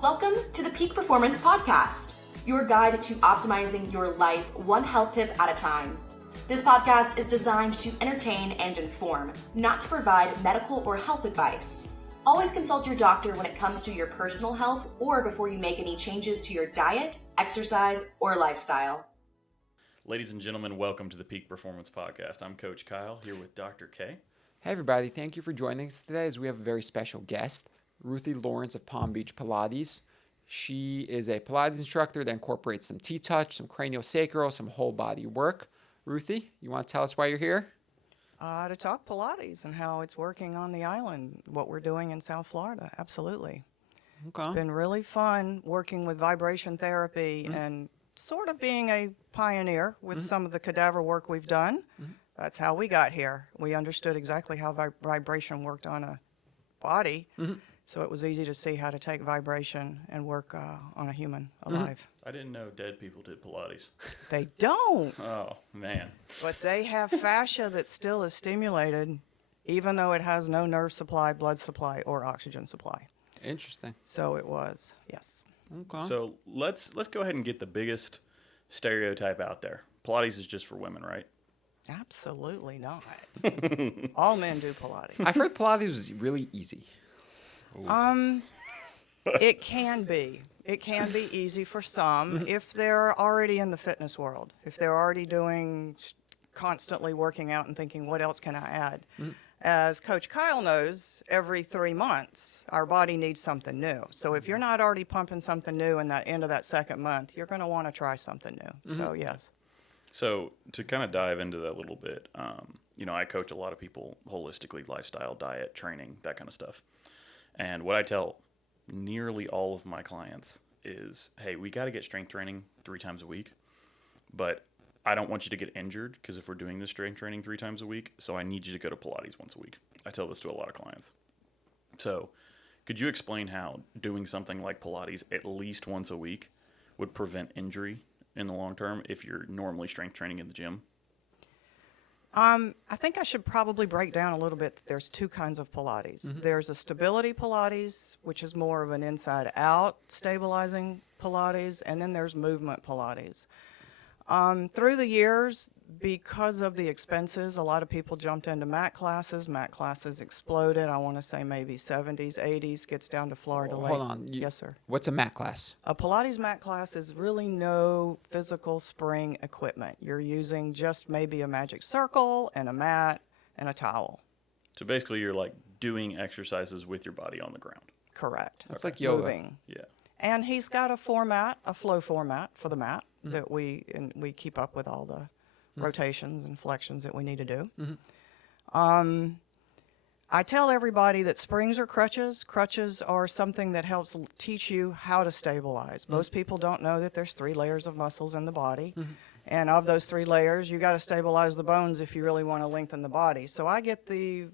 Welcome to the Peak Performance Podcast, your guide to optimizing your life one health tip at a time. This podcast is designed to entertain and inform, not to provide medical or health advice. Always consult your doctor when it comes to your personal health or before you make any changes to your diet, exercise, or lifestyle. Ladies and gentlemen, welcome to the Peak Performance Podcast. I'm Coach Kyle, here with Dr. K. Hey everybody, thank you for joining us today as we have a very special guest, Ruthie Lawrence of Palm Beach Pilates. She is a Pilates instructor that incorporates some T-touch, some craniosacral, some whole body work. Ruthie, you want to tell us why you're here? To talk Pilates and how it's working on the island, what we're doing in South Florida. Absolutely. Okay. It's been really fun working with vibration therapy and sort of being a pioneer with some of the cadaver work we've done. That's how we got here. We understood exactly how vibration worked on a body, so it was easy to see how to take vibration and work on a human alive. I didn't know dead people did Pilates. They don't, Oh, man. but they have fascia that still is stimulated, even though it has no nerve supply, blood supply, or oxygen supply. Interesting. So it was, yes. Okay. So let's go ahead and get the biggest stereotype out there. Pilates is just for women, right? Absolutely not. All men do Pilates. I've heard Pilates was really easy. It can be. It can be easy for some if they're already in the fitness world, if they're already constantly working out and thinking, what else can I add? As Coach Kyle knows, every 3 months, our body needs something new. So if you're not already pumping something new in that end of that second month, you're going to want to try something new. So yes. So to kind of dive into that a little bit, I coach a lot of people holistically, lifestyle, diet, training, that kind of stuff. And what I tell nearly all of my clients is, hey, we got to get strength training 3 times a week, but I don't want you to get injured because if we're doing this strength training 3 times a week, so I need you to go to Pilates once a week. I tell this to a lot of clients. So could you explain how doing something like Pilates at least once a week would prevent injury in the long term if you're normally strength training in the gym? I think I should probably break down a little bit. There's 2 kinds of Pilates. There's a stability Pilates, which is more of an inside-out stabilizing Pilates, and then there's movement Pilates. Through the years, because of the expenses, a lot of people jumped into mat classes. Mat classes exploded. I want to say maybe 70s, 80s, gets down to Florida late. Hold on. Yes, sir. What's a mat class? A Pilates mat class is really no physical spring equipment. You're using just maybe a magic circle and a mat and a towel. So basically you're like doing exercises with your body on the ground. Correct. That's like yoga. Moving. Yeah. And he's got a flow format for the mat that we keep up with all the rotations and flexions that we need to do. I tell everybody that springs are crutches. Crutches are something that helps teach you how to stabilize. Most people don't know that there's 3 layers of muscles in the body. And of those 3 layers, you got to stabilize the bones if you really want to lengthen the body. So I get the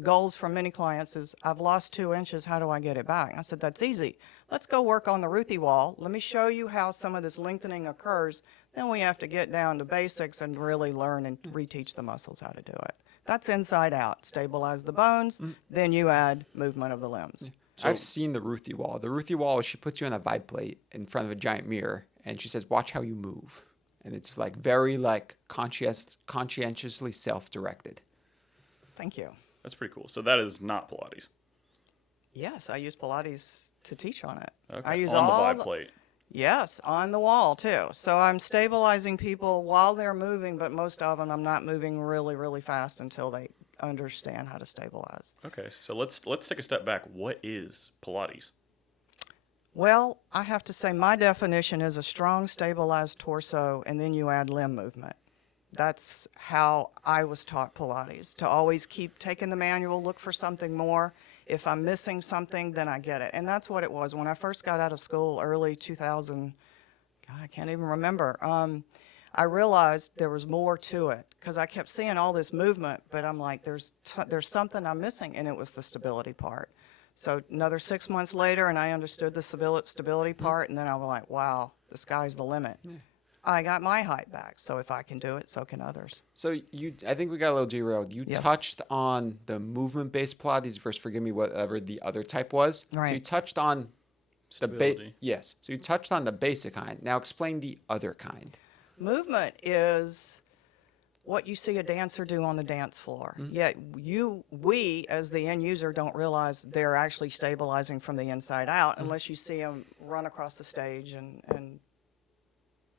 goals from many clients is, I've lost 2 inches, how do I get it back? I said, that's easy. Let's go work on the Ruthie wall. Let me show you how some of this lengthening occurs. Then we have to get down to basics and really learn and reteach the muscles how to do it. That's inside out. Stabilize the bones, then you add movement of the limbs. So I've seen the Ruthie wall. The Ruthie wall, she puts you on a vibe plate in front of a giant mirror, and she says, watch how you move. And it's like very conscientiously self-directed. Thank you. That's pretty cool. So that is not Pilates. Yes, I use Pilates to teach on it. Okay. I use on all the vibe plate. Yes, on the wall too. So I'm stabilizing people while they're moving, but most of them I'm not moving really, really fast until they understand how to stabilize. Okay, so let's take a step back. What is Pilates? Well, I have to say my definition is a strong, stabilized torso, and then you add limb movement. That's how I was taught Pilates, to always keep taking the manual, look for something more. If I'm missing something, then I get it. And that's what it was. When I first got out of school, early 2000, God, I can't even remember, I realized there was more to it because I kept seeing all this movement, but I'm like, there's something I'm missing, and it was the stability part. So another 6 months later, and I understood the stability part, and then I was like, wow, the sky's the limit. Yeah. I got my height back, so if I can do it, so can others. So I think we got a little derailed. You Yes. touched on the movement-based Pilates versus, forgive me, whatever the other type was. Right. So you touched on Stability. Yes. So you touched on the basic kind. Now explain the other kind. Movement is what you see a dancer do on the dance floor. Yet we, as the end user, don't realize they're actually stabilizing from the inside out unless you see them run across the stage and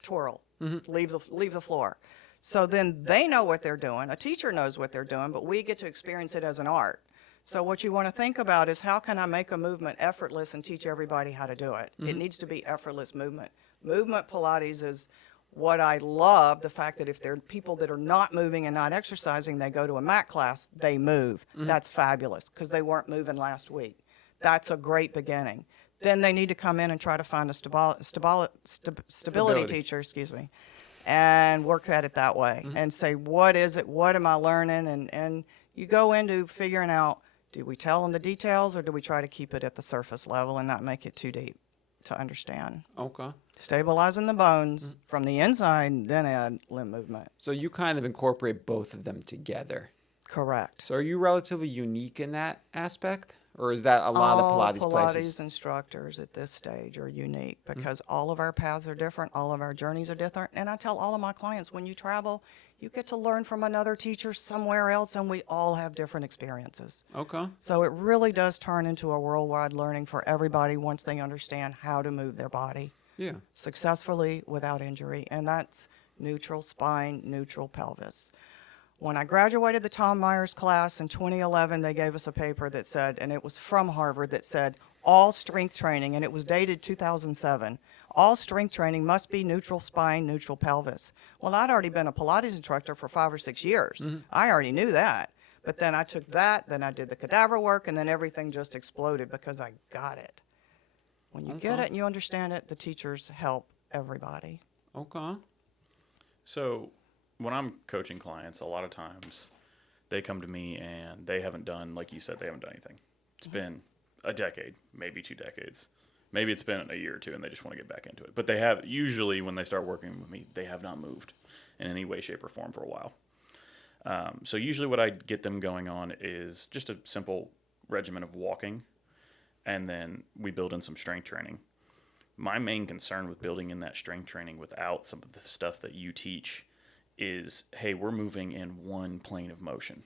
twirl, leave the floor. So then they know what they're doing. A teacher knows what they're doing, but we get to experience it as an art. So what you want to think about is, how can I make a movement effortless and teach everybody how to do it? It needs to be effortless movement. Movement Pilates is what I love, the fact that if there are people that are not moving and not exercising, they go to a mat class, they move. That's fabulous, because they weren't moving last week. That's a great beginning. Then they need to come in and try to find a stability teacher, and work at it that way and say, what is it? What am I learning? And you go into figuring out, do we tell them the details, or do we try to keep it at the surface level and not make it too deep to understand? Okay. Stabilizing the bones from the inside, then add limb movement. So you kind of incorporate both of them together. Correct. So are you relatively unique in that aspect? Or is that a lot of Pilates places? Pilates instructors at this stage are unique because all of our paths are different, all of our journeys are different. And I tell all of my clients, when you travel, you get to learn from another teacher somewhere else, and we all have different experiences. Okay. So it really does turn into a worldwide learning for everybody once they understand how to move their body successfully without injury. And that's neutral spine, neutral pelvis. When I graduated the Tom Myers class in 2011, they gave us a paper that said, and it was from Harvard, that said all strength training, and it was dated 2007, all strength training must be neutral spine, neutral pelvis. Well, I'd already been a Pilates instructor for 5 or 6 years. I already knew that. But then I took that, then I did the cadaver work, and then everything just exploded because I got it. When you get it and you understand it, the teachers help everybody. Okay. So when I'm coaching clients, a lot of times they come to me and they haven't done, like you said, they haven't done anything. It's been a decade, maybe 2 decades. Maybe it's been a year or two and they just want to get back into it. But they have, usually when they start working with me, they have not moved in any way, shape, or form for a while. So usually what I get them going on is just a simple regimen of walking, and then we build in some strength training. My main concern with building in that strength training without some of the stuff that you teach is, hey, we're moving in one plane of motion.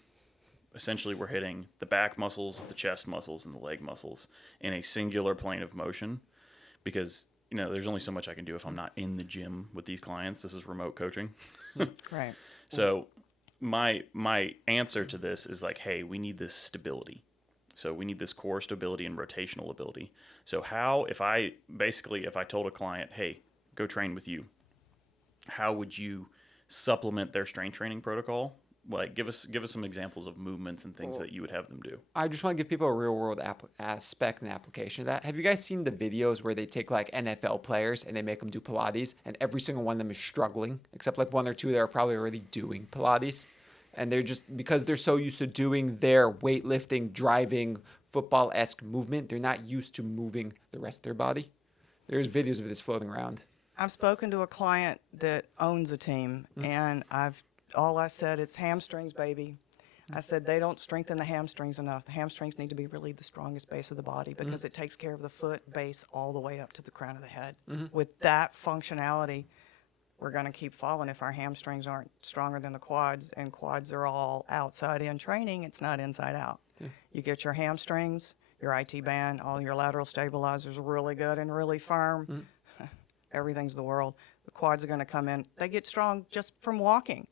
Essentially, we're hitting the back muscles, the chest muscles, and the leg muscles in a singular plane of motion, because, you know, there's only so much I can do if I'm not in the gym with these clients. This is remote coaching. Right. So my answer to this is like, hey, we need this stability. So we need this core stability and rotational ability. So how, if I told a client, hey, go train with you, how would you supplement their strength training protocol? Like, give us some examples of movements and things that you would have them do. I just want to give people a real world aspect and application of that. Have you guys seen the videos where they take like NFL players and they make them do Pilates, and every single one of them is struggling, except like 1 or 2 that are probably already doing Pilates, and they're just, because they're so used to doing their weightlifting, driving, football-esque movement, they're not used to moving the rest of their body. There's videos of this floating around. I've spoken to a client that owns a team, and all I said, it's hamstrings, baby. I said, they don't strengthen the hamstrings enough. The hamstrings need to be really the strongest base of the body, because it takes care of the foot base all the way up to the crown of the head. With that functionality, we're going to keep falling if our hamstrings aren't stronger than the quads, and quads are all outside in training. It's not inside out. You get your hamstrings, your IT band, all your lateral stabilizers really good and really firm. Everything's the world. The quads are going to come in. They get strong just from walking.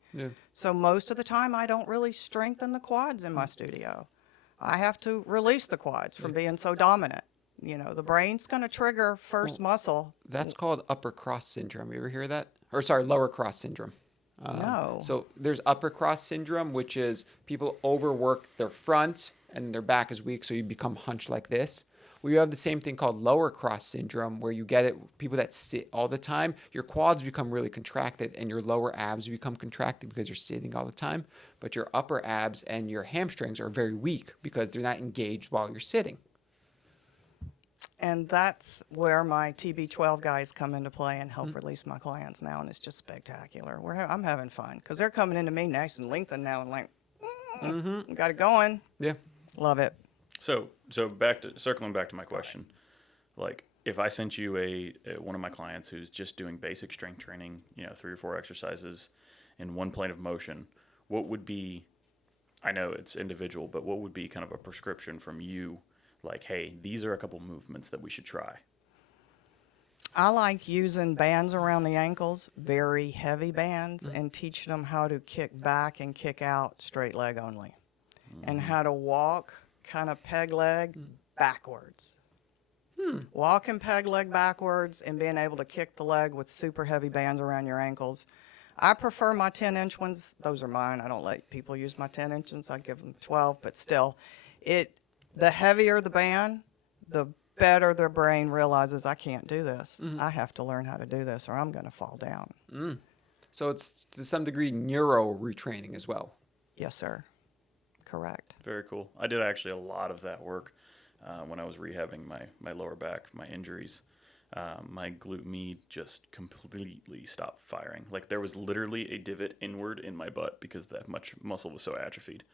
So most of the time, I don't really strengthen the quads in my studio. I have to release the quads from being so dominant. You know, the brain's going to trigger first muscle. That's called upper cross syndrome. You ever hear that? Or sorry, lower cross syndrome. No. So there's upper cross syndrome, which is people overwork their front and their back is weak, so you become hunched like this. We have the same thing called lower cross syndrome, where you get it, people that sit all the time, your quads become really contracted and your lower abs become contracted because you're sitting all the time. But your upper abs and your hamstrings are very weak because they're not engaged while you're sitting. And that's where my TB12 guys come into play and help release my clients now, and it's just spectacular. I'm having fun because they're coming into me nice and lengthened now, and like, got it going. Yeah. Love it. So circling back to my question, like, if I sent you one of my clients who's just doing basic strength training, 3 or 4 exercises in one plane of motion, what would be, I know it's individual, but what would be kind of a prescription from you? Like, hey, these are a couple movements that we should try. I like using bands around the ankles, very heavy bands, and teaching them how to kick back and kick out straight leg only, and how to walk kind of peg leg backwards. Walk and peg leg backwards and being able to kick the leg with super heavy bands around your ankles. I prefer my 10-inch ones. Those are mine. I don't let people use my 10 inches. I give them 12, but still, the heavier the band, the better their brain realizes I can't do this. I have to learn how to do this or I'm going to fall down. So it's to some degree neuro retraining as well. Yes, sir. Correct. Very cool. I did actually a lot of that work when I was rehabbing my lower back, my injuries. My glute med just completely stopped firing. Like there was literally a divot inward in my butt because that much muscle was so atrophied.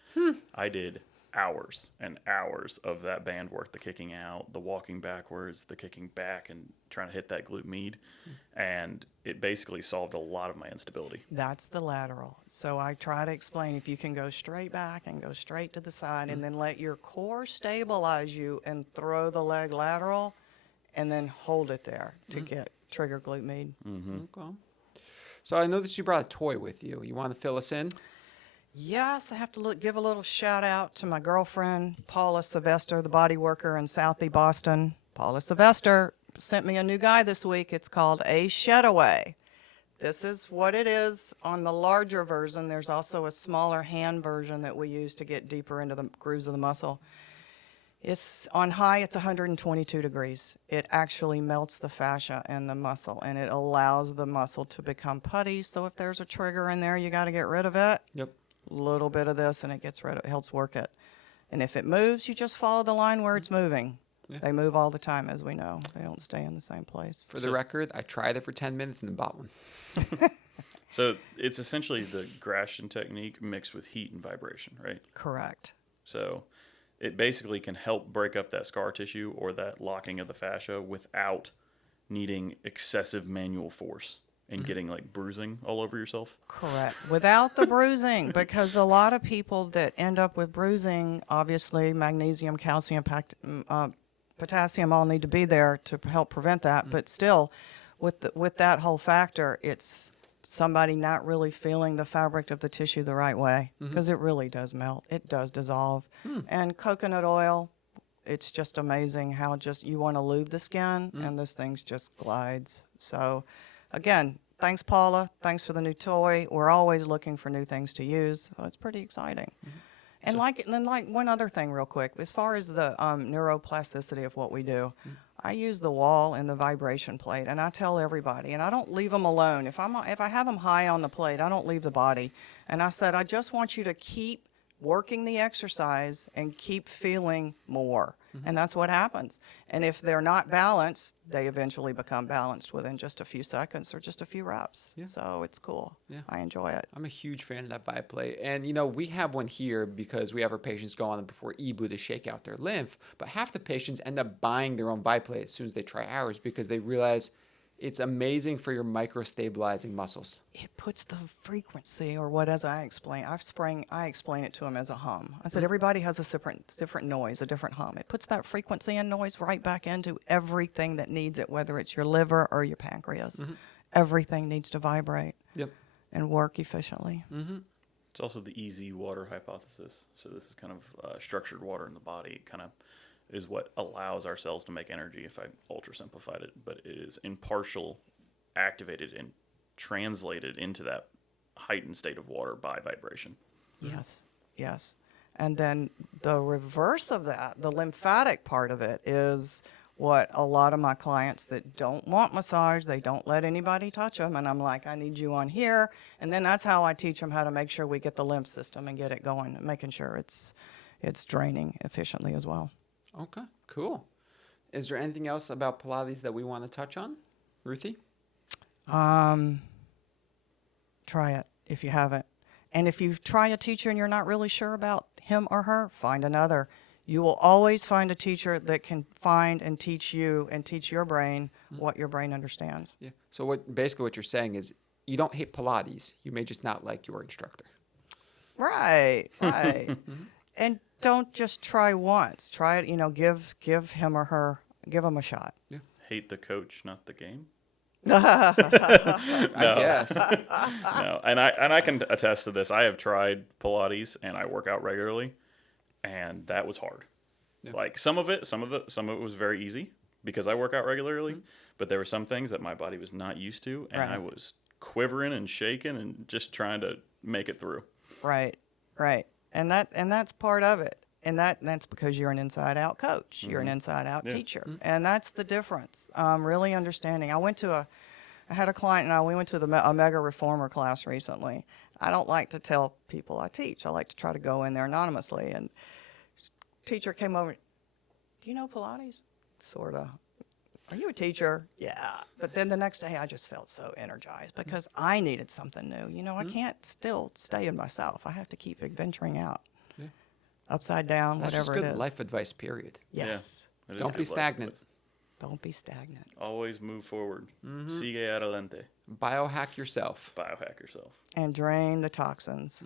I did hours and hours of that band work, the kicking out, the walking backwards, the kicking back and trying to hit that glute med. And it basically solved a lot of my instability. That's the lateral. So I try to explain if you can go straight back and go straight to the side and then let your core stabilize you and throw the leg lateral and then hold it there to get trigger glute med. Okay. So I noticed you brought a toy with you. You want to fill us in? Yes, I have to give a little shout out to my girlfriend, Paula Sylvester, the body worker in Southie, Boston. Paula Sylvester sent me a new guy this week. It's called a Shed-Away. This is what it is on the larger version. There's also a smaller hand version that we use to get deeper into the grooves of the muscle. It's on high, it's 122 degrees. It actually melts the fascia and the muscle, and it allows the muscle to become putty. So if there's a trigger in there, you got to get rid of it. Yep. Little bit of this and it helps work it. And if it moves, you just follow the line where it's moving. Yeah. They move all the time, as we know. They don't stay in the same place. For the record, I tried it for 10 minutes and then bought one. So it's essentially the Gratian technique mixed with heat and vibration, right? Correct. So it basically can help break up that scar tissue or that locking of the fascia without needing excessive manual force and getting like bruising all over yourself. Correct. Without the bruising, because a lot of people that end up with bruising, obviously magnesium, calcium, potassium all need to be there to help prevent that. But still, with that whole factor, it's somebody not really feeling the fabric of the tissue the right way because it really does melt. It does dissolve. And coconut oil, it's just amazing how just you want to lube the skin and this thing just glides. So again, thanks, Paula. Thanks for the new toy. We're always looking for new things to use. So it's pretty exciting. And then one other thing real quick, as far as the neuroplasticity of what we do, I use the wall and the vibration plate, and I tell everybody, and I don't leave them alone. If I have them high on the plate, I don't leave the body. And I said, I just want you to keep working the exercise and keep feeling more. And that's what happens. And if they're not balanced, they eventually become balanced within just a few seconds or just a few reps. Yeah. So it's cool. Yeah. I enjoy it. I'm a huge fan of that biplate. And, we have one here because we have our patients go on it before EBU to shake out their lymph. But half the patients end up buying their own biplate as soon as they try ours because they realize it's amazing for your micro-stabilizing muscles. It puts the frequency, or what, as I explain it to them as a hum. I said, everybody has a different noise, a different hum. It puts that frequency and noise right back into everything that needs it, whether it's your liver or your pancreas. Everything needs to vibrate and work efficiently. It's also the easy water hypothesis. So this is kind of structured water in the body, kind of is what allows our cells to make energy, if I ultra simplified it, but it is in partial activated and translated into that heightened state of water by vibration. Yes. And then the reverse of that, the lymphatic part of it, is what a lot of my clients that don't want massage, they don't let anybody touch them, and I'm like, I need you on here. And then that's how I teach them how to make sure we get the lymph system and get it going, making sure it's draining efficiently as well. Okay, cool. Is there anything else about Pilates that we want to touch on, Ruthie? Try it if you haven't. And if you try a teacher and you're not really sure about him or her, find another. You will always find a teacher that can find and teach you and teach your brain what your brain understands. Yeah. So what you're saying is you don't hate Pilates. You may just not like your instructor. Right. And don't just try once. Try it, give him or her, give them a shot. Yeah. Hate the coach, not the game. I guess. No, and I can attest to this. I have tried Pilates and I work out regularly, and that was hard. Yeah. Like some of it was very easy because I work out regularly, but there were some things that my body was not used to, and I was quivering and shaking and just trying to make it through. Right. And that's part of it. And that's because you're an inside-out coach. You're an inside-out teacher. And that's the difference, really understanding. I had a client and we went to a mega reformer class recently. I don't like to tell people I teach. I like to try to go in there anonymously. And teacher came over, do you know Pilates? Sort of. Are you a teacher? Yeah. But then the next day I just felt so energized because I needed something new. I can't still stay in myself. I have to keep venturing out. Upside down, That's whatever just it good is. life advice, period. Yes. Yeah, Don't be stagnant. Don't be stagnant. Always move forward. Sigue adelante. Biohack yourself. Biohack yourself. And drain the toxins.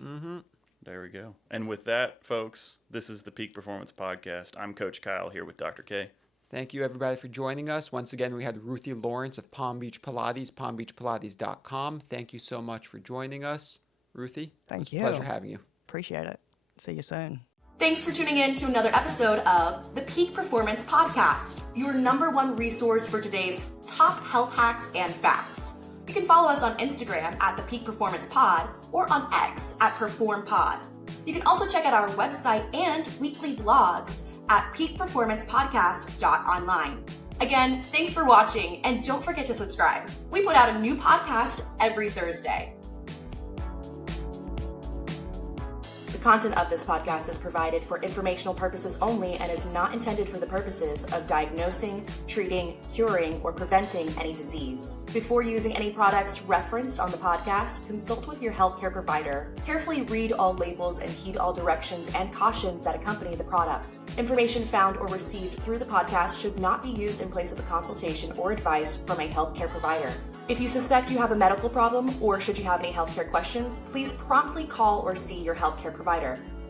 There we go. And with that, folks, this is the Peak Performance Podcast. I'm Coach Kyle here with Dr. K. Thank you, everybody, for joining us. Once again, we had Ruthie Lawrence of Palm Beach Pilates, palmbeachpilates.com. Thank you so much for joining us, Ruthie. Thank you. you. It was a pleasure having you. Appreciate it. See you soon. Thanks for tuning in to another episode of the Peak Performance Podcast, your #1 resource for today's top health hacks and facts. You can follow us on Instagram at the Peak Performance Pod or on X at PerformPod. You can also check out our website and weekly blogs at peakperformancepodcast.online. Again, thanks for watching, and don't forget to subscribe. We put out a new podcast every Thursday. The content of this podcast is provided for informational purposes only and is not intended for the purposes of diagnosing, treating, curing, or preventing any disease. Before using any products referenced on the podcast, consult with your healthcare provider. Carefully read all labels and heed all directions and cautions that accompany the product. Information found or received through the podcast should not be used in place of a consultation or advice from a healthcare provider. If you suspect you have a medical problem or should you have any healthcare questions, please promptly call or see your healthcare provider.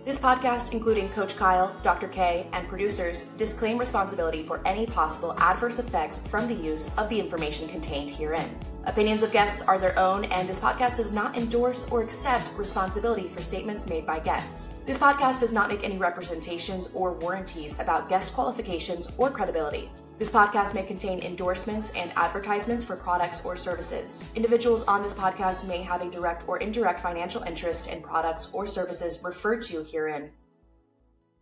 This podcast, including Coach Kyle, Dr. K, and producers, disclaim responsibility for any possible adverse effects from the use of the information contained herein. Opinions of guests are their own, and this podcast does not endorse or accept responsibility for statements made by guests. This podcast does not make any representations or warranties about guest qualifications or credibility. This podcast may contain endorsements and advertisements for products or services. Individuals on this podcast may have a direct or indirect financial interest in products or services referred to herein.